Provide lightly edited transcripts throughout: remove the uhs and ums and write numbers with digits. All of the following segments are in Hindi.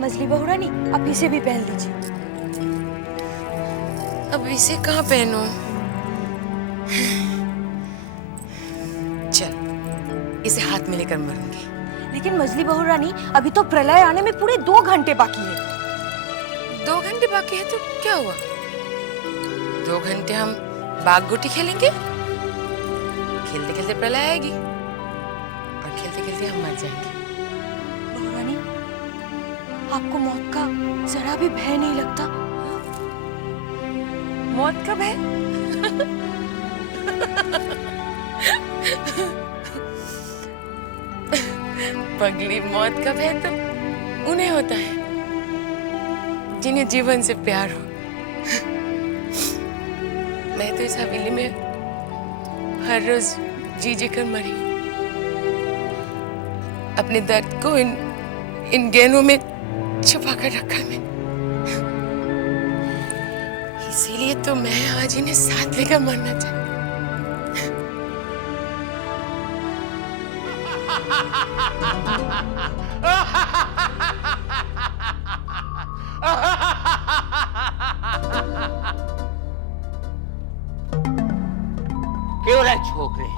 मछली बहू रानी, आप इसे भी पहन लीजिए। अब इसे कहाँ पहनूं? चल, इसे हाथ में लेकर मरूंगी। लेकिन मछली बहू रानी, अभी तो प्रलय आने में पूरे 2 घंटे बाकी है। 2 घंटे बाकी है तो क्या हुआ? 2 घंटे हम बाग गोटी खेलेंगे, खेलते खेलते प्रलय आएगी और खेलते खेलते हम मर जाएंगे। बहू रानी, आपको मौत का जरा भी भय नहीं लगता? मौत का भय? पगली, मौत का भय तो उन्हें होता है जिन्हें जीवन से प्यार हो। मैं तो इस हवेली में हर रोज जी जी कर मरी, अपने दर्द को इन गहनों में छुपा कर रखा मैं। इसीलिए तो मैं आज इन्हें साथ लेकर मरना चाहती। क्यों रे छोकरे,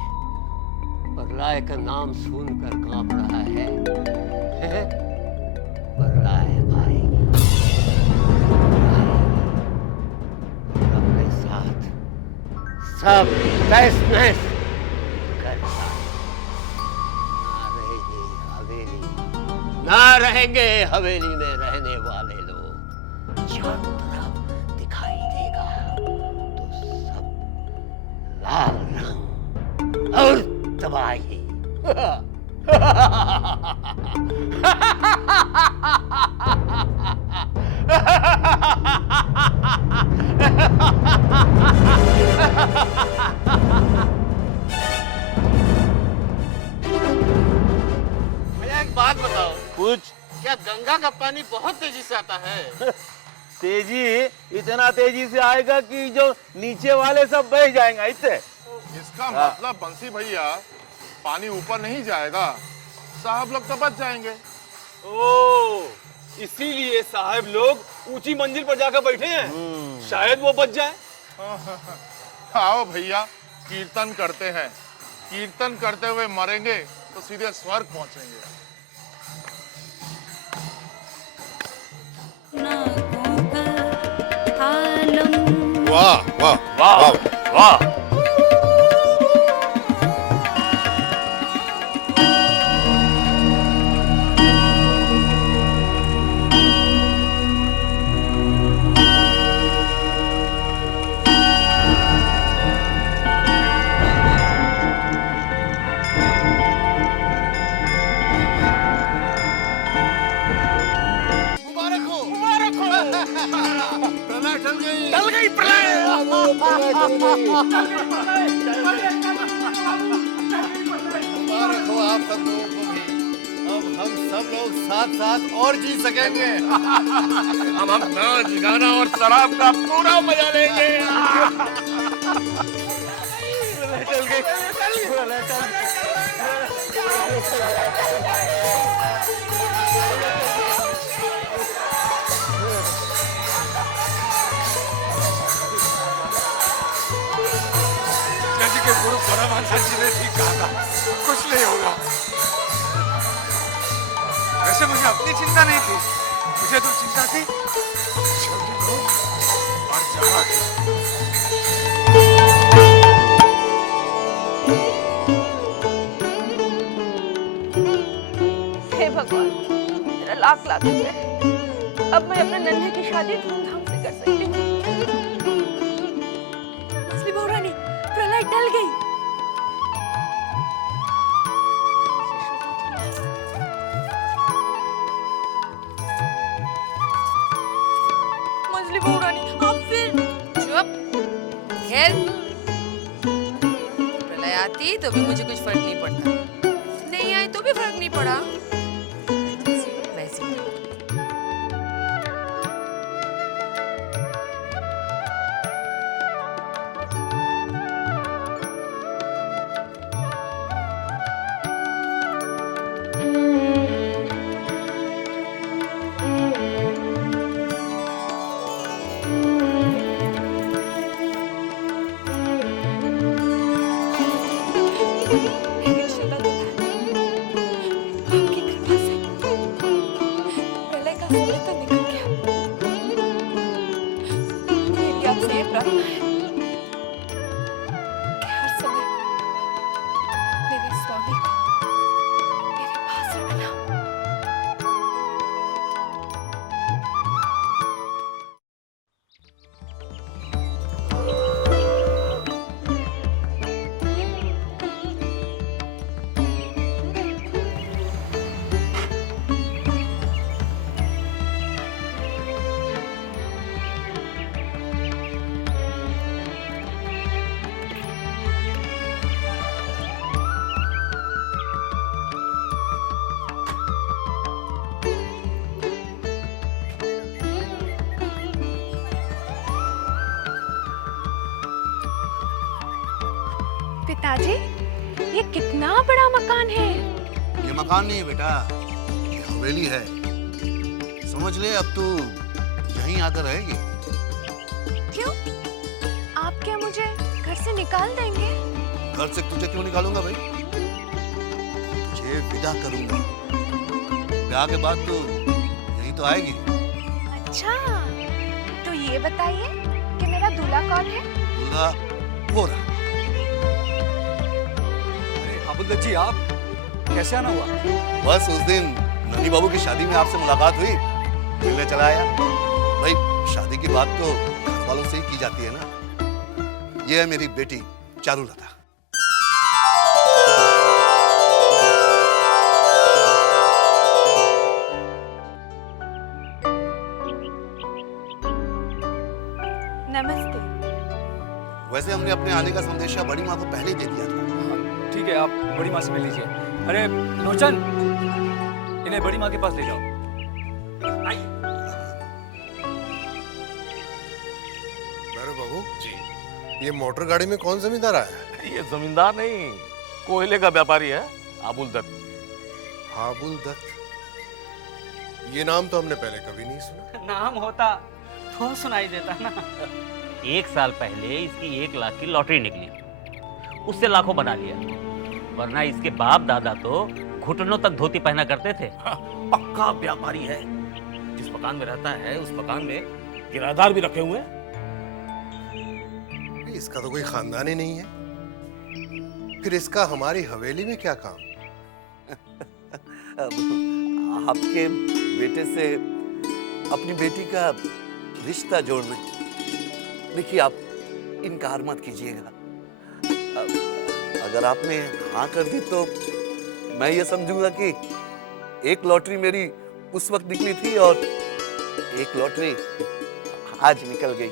प्रलय का नाम सुनकर कांप रहा है? प्रलय आएगी, अपने साथ सब तहस नहस कर ना रहेंगे हवेली में रहने वाले लोग। चारों तरफ दिखाई देगा तो सब लाल रंग और तबाही। भैया एक बात बताओ, कुछ क्या गंगा का पानी बहुत तेजी से आता है? तेजी इतना तेजी से आएगा कि जो नीचे वाले सब बह जाएंगे इससे। इसका मतलब बंसी भैया, पानी ऊपर नहीं जाएगा, साहब लोग तो बच जाएंगे। ओ, इसीलिए साहब लोग ऊंची मंजिल पर जाकर बैठे हैं, शायद वो बच जाए। आओ भैया, कीर्तन करते हैं, कीर्तन करते हुए मरेंगे तो सीधे स्वर्ग पहुंचेंगे। वाह वाह वाह वाह। मुबारक हो, मुबारक हो। प्रलय टल गई, चल गई प्रलय। मुबारक हो आप सब लोगों को भी। अब हम सब लोग साथ साथ और जी सकेंगे। अब हम नाच गाना और शराब का पूरा मजा लेंगे। चल गई। जी के गुरु परमानंद जी ने ठीक कहा था, कुछ नहीं होगा। वैसे मुझे अपनी चिंता नहीं थी, मुझे तो चिंता थी छोटी बहू और जवा की। हे भगवान, तेरा लाख लाख शुक्र। अब मैं अपने नन्हे की शादी धूमधाम से कर सकती हूँ। मछली बहू रानी, प्रलय टल गई। मछली बहू रानी, आप फिर चुप। खैर, प्रलय आती तो भी मुझे कुछ फर्क नहीं पड़ता, नहीं आई तो भी फर्क नहीं पड़ा। वैसे ही। समय तो निकल गया। मेरी आपसे ये प्रार्थना है कि हर समय मेरे स्वामी को मेरे पास रखना। पिताजी, ये कितना बड़ा मकान है। ये मकान नहीं है बेटा, ये हवेली है। समझ ले, अब तू यहीं आकर रहेगी। क्यों? आप क्या मुझे घर से निकाल देंगे? घर से तुझे क्यों निकालूंगा भाई? तुझे विदा करूंगा। ब्याह के बाद तो यहीं तो आएगी। अच्छा, तो ये बताइए कि मेरा दूल्हा कौन है? दूल्हा वो रहा। अबुल जी, आप कैसे आना हुआ? बस उस दिन नन्ही बाबू की शादी में आपसे मुलाकात हुई, मिलने चला आया। भाई, शादी की बात तो घर वालों से ही की जाती है ना। ये है मेरी बेटी चारुलता। नमस्ते। वैसे हमने अपने आने का संदेशा बड़ी माँ को पहले ही दे दिया था। ठीक है, आप बड़ी माँ से मिल लीजिए। अरे लोचन, इन्हें बड़ी माँ के पास ले जाओ। अरे बाबू जी, ये मोटर गाड़ी में कौन जमींदार आया? ये जमींदार नहीं, कोयले का व्यापारी है, आबुल दत्त। आबुल दत्त, ये नाम तो हमने पहले कभी नहीं सुना। नाम होता तो सुनाई देता ना। 1 साल पहले इसकी 1 लाख की लॉटरी निकली, उससे लाखों बना लिया। वरना इसके बाप दादा तो घुटनों तक धोती पहना करते थे। पक्का व्यापारी है। जिस मकान में रहता है उस मकान में किराएदार भी रखे हुए हैं। इसका तो कोई खानदान ही नहीं है, फिर इसका हमारी हवेली में क्या काम? आपके बेटे से अपनी बेटी का रिश्ता जोड़ने, देखिए आप इनकार मत कीजिएगा। अगर आपने हाँ कर दी तो मैं ये समझूंगा कि एक लॉटरी मेरी उस वक्त निकली थी और एक लॉटरी आज निकल गई।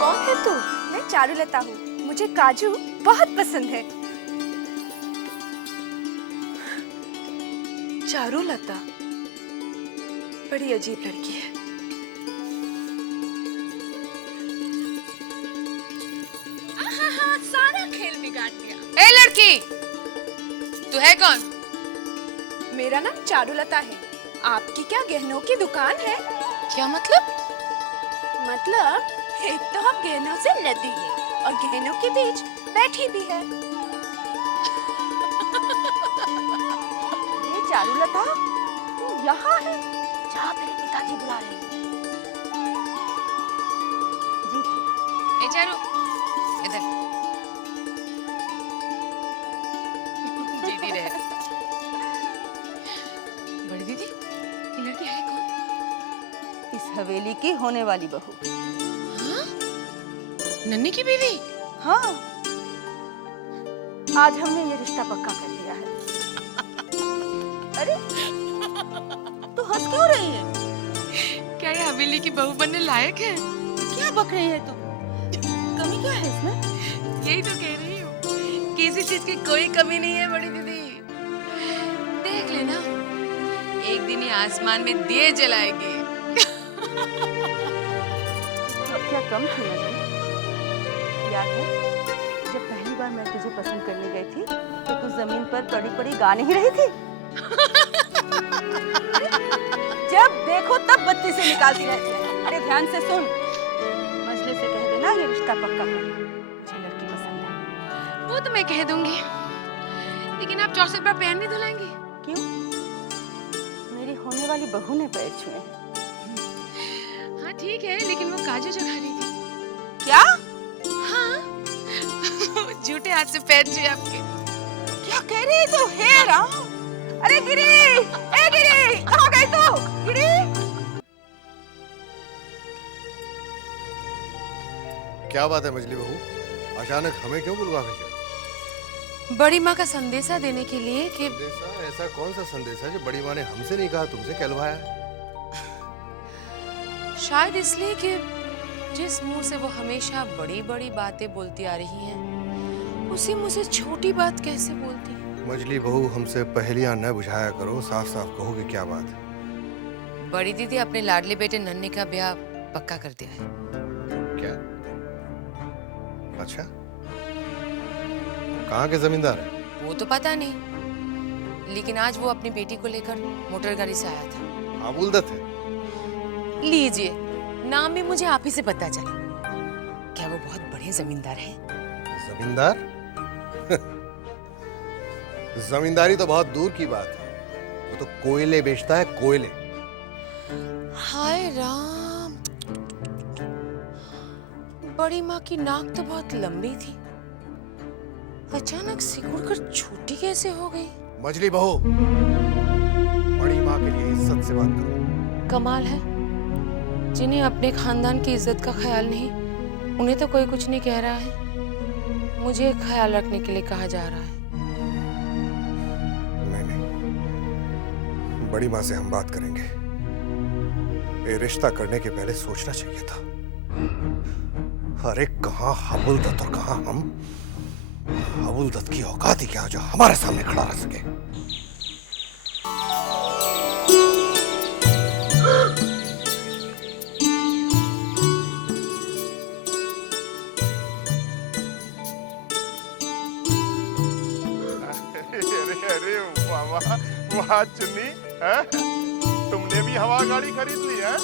कौन है तू? मैं चारुलता हूँ। मुझे काजू बहुत पसंद है। चारुलता बड़ी अजीब लड़की है। सारा खेल बिगाड़ दिया। ए लड़की, तू है कौन? मेरा नाम चारुलता है। आपकी क्या गहनों की दुकान है? क्या मतलब? मतलब एक तो हम गहनों से लदी है और गहनों के बीच बैठी भी है। ये चारुलता, तू यहाँ है? जा, मेरे पिताजी बुला रहे हैं। जी ए चारू, इधर। जीती रहे। बड़ी दीदी, ये लड़की है कौन? इस हवेली की होने वाली बहू। हाँ? नन्ही की बीवी? हाँ, आज हमने ये रिश्ता पक्का कर लिया है। अरे, तू हंस क्यों रही है? क्या ये हवेली की बहू बनने लायक है? क्या बक रही है तू? कमी क्या है इसमें? यही तो कह रही हूँ, किसी चीज की कोई कमी नहीं है बड़ी दीदी। देख लेना, एक दिन ये आसमान में दिए जलाएगी। अब क्या कम थी नजर? याद है जब पहली बार मैं तुझे पसंद करने गई थी तो तू जमीन पर पड़ी पड़ी गा नहीं रही थी? जब देखो तब बत्ती से निकालती रहती है। अरे ध्यान से सुन, मजले से कह देना ये रिश्ता पक्का कर। मुझे लड़की पसंद वो तो मैं कह दूंगी, लेकिन आप चौसठ बार पैर नहीं धुलाएंगी? क्यों? मेरी होने वाली बहू ने पैर छुए। हाँ ठीक है, लेकिन वो काजू जो खा रही थी। क्या? हाँ झूठे हाथ से पैर छुए आपके। क्या कह रही है तू? हे राम! अरे गिरी! ए गिरी! कहाँ गई तू? गिरी! क्या बात है मजली बहू, अचानक हमें क्यों बुलवा भेजा? बड़ी माँ का संदेशा देने के लिए कि संदेशा? ऐसा कौन सा संदेश है जो बड़ी माँ ने हमसे नहीं कहा, तुमसे कहलवाया? शायद इसलिए कि जिस मुंह से वो हमेशा बड़ी बड़ी बातें बोलती आ रही हैं, उसी मुंह से छोटी बात कैसे बोलती? मजली बहू, हमसे पहेलियां न बुझाया करो, साफ साफ कहो कि क्या बात है। बड़ी दीदी अपने लाडले बेटे नन्हे का ब्याह पक्का कर दिया है। क्या? अच्छा, कहाँ के जमींदार है? वो तो पता नहीं, लेकिन आज वो अपनी बेटी को लेकर मोटर गाड़ी से आया था। आबुलदत है? लीजिए, नाम भी मुझे आप ही से पता चला। क्या वो बहुत बड़े जमींदार हैं? जमींदार? जमींदारी तो बहुत दूर की बात है, वो तो कोयले बेचता है, कोयले। हाय राम, बड़ी माँ की नाक तो बहुत लंबी थी, अचानक सिकुड़कर छोटी कैसे हो गई? मजली बहू, बड़ी माँ के लिए इज्जत से बात करो। कमाल है, जिन्हें अपने खानदान की इज्जत का ख्याल नहीं, उन्हें तो कोई कुछ नहीं कह रहा है, मुझे ख्याल रखने के लिए कहा जा रहा है। नहीं, बड़ी माँ से हम बात करेंगे। ये रिश्ता करने के पहले सोचना चाहिए था। अरे कहाँ हबुलदत और कहाँ हम। हबुलदत की औकात ही क्या जो हमारे सामने खड़ा रह सके। अरे वाह चुन्नी, तुमने भी हवा गाड़ी खरीद ली है?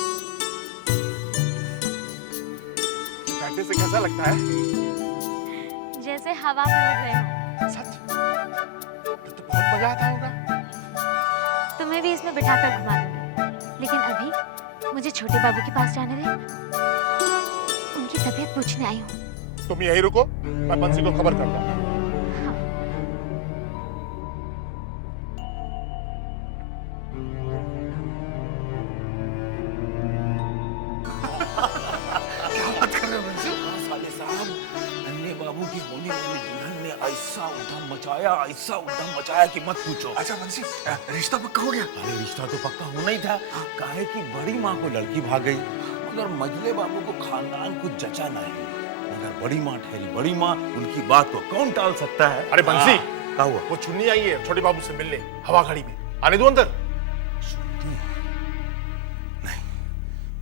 बैठने से कैसा लगता है? जैसे हवा में उड़ रहे हो। सच? तो बहुत मजा आता होगा। तुम्हें भी इसमें बिठाकर घुमा दूंगी, लेकिन अभी मुझे छोटे बाबू के पास जाने दे, उनकी तबीयत पूछने आई हूँ। तुम यहीं रुको, मैं बंसी को खबर करता हूँ। ऐसा उधम मचाया कि मत पूछो। अच्छा बंसी, रिश्ता पक्का हो गया? अरे रिश्ता तो पक्का होना ही था, काहे कि बड़ी माँ को लड़की भाग गई, मगर मजले बाबू को खानदान कुछ जचा नहीं। मगर बड़ी माँ ठहरी बड़ी माँ, उनकी बात को कौन टाल सकता है? अरे बंसी, क्या हुआ? वो चुन्नी आई है छोटे बाबू से मिलने हवा गाड़ी में, आने दो अंदर। नहीं,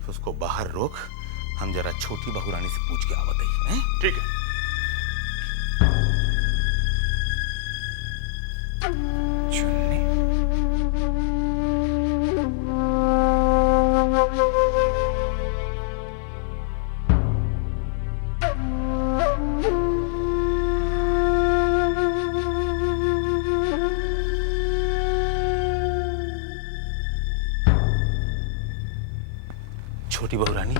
उसको बाहर रोक, हम जरा छोटी बहू रानी से पूछ के आवत है। ठीक है। छोटी बहू रानी,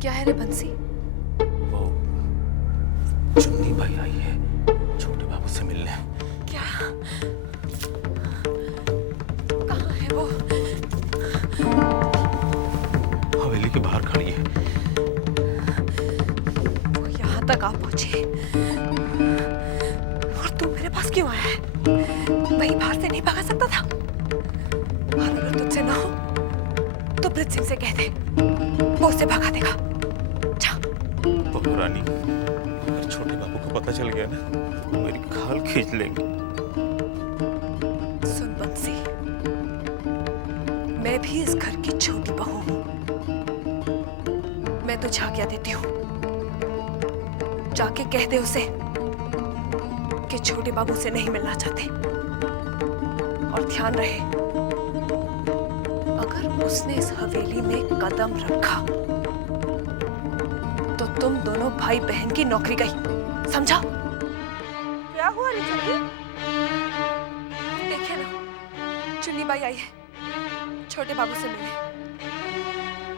क्या है रे बंसी? वो चुन्नी भाई आई है छोटे बाबू से मिलने। क्या? कहाँ है वो? हवेली के बाहर खड़ी है। वो यहाँ तक आ पहुंचे और तू मेरे पास क्यों आया है? वही बाहर से नहीं भागा सकता था? और अगर तुझसे ना हो तो ब्रिज सिंह से कह दे, वो उसे भगा देगा। जा। बहू रानी, अगर छोटे बाबू को पता चल गया ना, तो मेरी खाल खींच लेंगे। सुन बंसी, मैं भी इस घर की छोटी बहू हूँ। मैं तुझे आज्ञा देती हूँ, जाके कह दे उसे कि छोटे बाबू से नहीं मिलना चाहते। और ध्यान रहे, अगर अगर उसने इस हवेली में कदम रखा तो तुम दोनों भाई बहन की नौकरी गई, समझा? क्या हुआ रे चुन्नी? देखिए ना, चुन्नी बाई आई है छोटे बाबू से मिलने।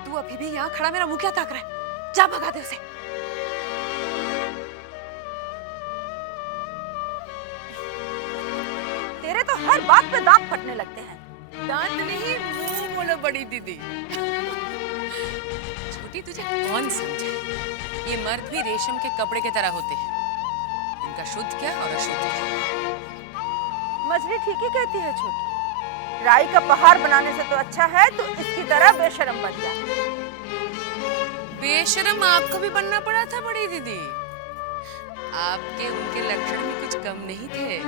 तू अभी भी यहाँ खड़ा मेरा मुंह क्या ताक रहा है? जा भगा दे उसे। तेरे तो हर बात पे दांत फटने लगते हैं। दांत नहीं, मुंह बोलो बड़ी दीदी। छोटी तुझे कौन समझे? ये मर्द भी रेशम के कपड़े की तरह होते हैं, इनका शुद्ध क्या और अशुद्ध क्या। मछली ठीक ही कहती है छोटी। राई का पहाड़ बनाने से तो अच्छा है तो इसकी तरह बेशर्म बन जा। बेशर्म आपको भी बनना पड़ा था बड़ी दीदी। आपके उनके लक्षण भी कुछ कम नहीं थे।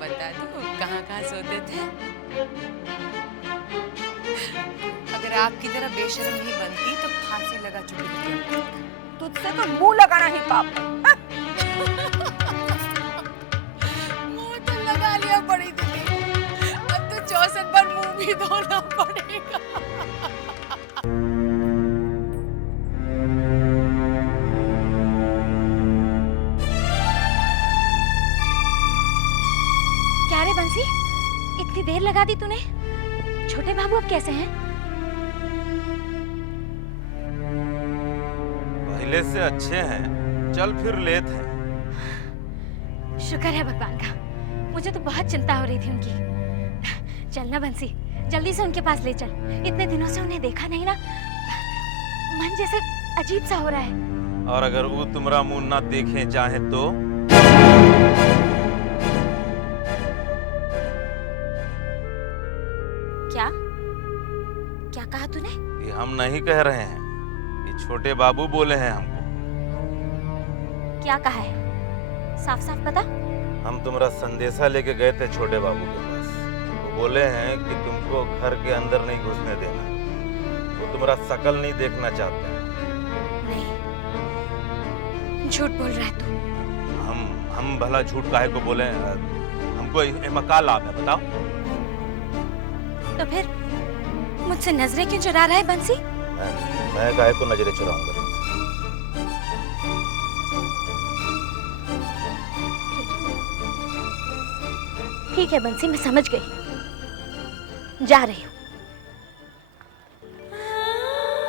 बता दो कहाँ सोते थे? अगर आपकी तरह बेशर्म नहीं बनती तो फांसी लगा चुकी थी। तुझसे तो मुंह लगाना ही पाप है। मुंह तो लगा लिया बड़ी दीदी, अब तो 64 बार मुंह भी धोना पड़ेगा। क्या रे बंसी, इतनी देर लगा दी तूने? छोटे बाबू अब कैसे हैं? पहले से अच्छे हैं, चल फिर लेते हैं। शुक्र है भगवान का, मुझे तो बहुत चिंता हो रही थी उनकी। चल ना बंसी, जल्दी से उनके पास ले चल। इतने दिनों से उन्हें देखा नहीं ना, मन जैसे अजीब सा हो रहा है। और अगर वो तुम्हारा मुंह ना देखे चाहे तो? क्या क्या कहा तूने? ये हम नहीं कह रहे हैं, ये छोटे बाबू बोले हैं हमको। क्या कहा है? साफ साफ बता। हम तुम्हारा संदेशा लेके गए थे छोटे बाबू के पास। वो बोले हैं कि तुमको घर के अंदर नहीं घुसने देना, वो तुम्हारा शकल नहीं देखना चाहते हैं। नहीं, झूठ बोल रहा है तू। हम भला झूठ काहे को बोले? हमको इसमें क्या लाभ है बताओ? तो फिर मुझसे नजरें क्यों चुरा रहा है बंसी? मैं काहे को नजरें चुराऊंगा तुमसे? ठीक है बंसी, मैं समझ गई, जा रही हूँ।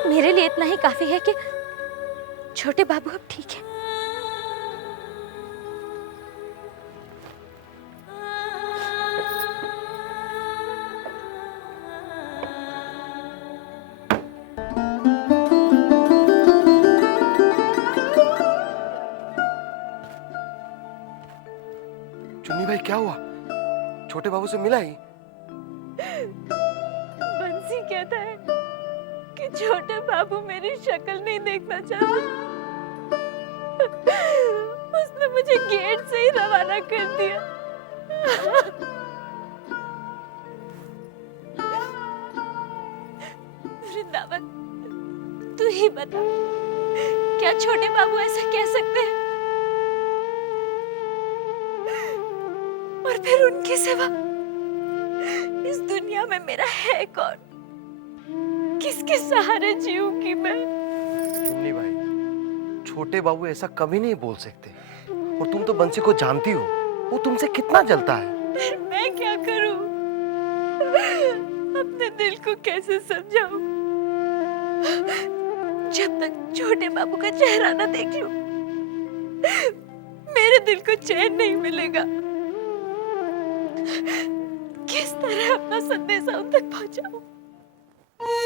मेरे लिए इतना ही काफी है कि छोटे बाबू अब ठीक है। चुन्नी भाई क्या हुआ? छोटे बाबू से मिला ही? बंसी कहता है कि छोटे बाबू मेरी शक्ल नहीं देखना चाहते। उसने मुझे गेट से ही रवाना कर दिया। वृंदावन, तू ही बता, क्या छोटे बाबू ऐसा कह सकते हैं? और फिर उनके सिवा इस दुनिया में मेरा है कौन? किसके सहारे जीऊंगी मैं? चुन्नी भाई, छोटे बाबू ऐसा कभी नहीं बोल सकते। और तुम तो बंसी को जानती हो, वो तुमसे कितना जलता है। फिर मैं क्या करूं? अपने दिल को कैसे समझाऊं? जब तक छोटे बाबू का चेहरा ना देख लूं, मेरे दिल को चैन नहीं मिलेगा। किस तरह अपना संदेशा उन तक पहुंचाऊं?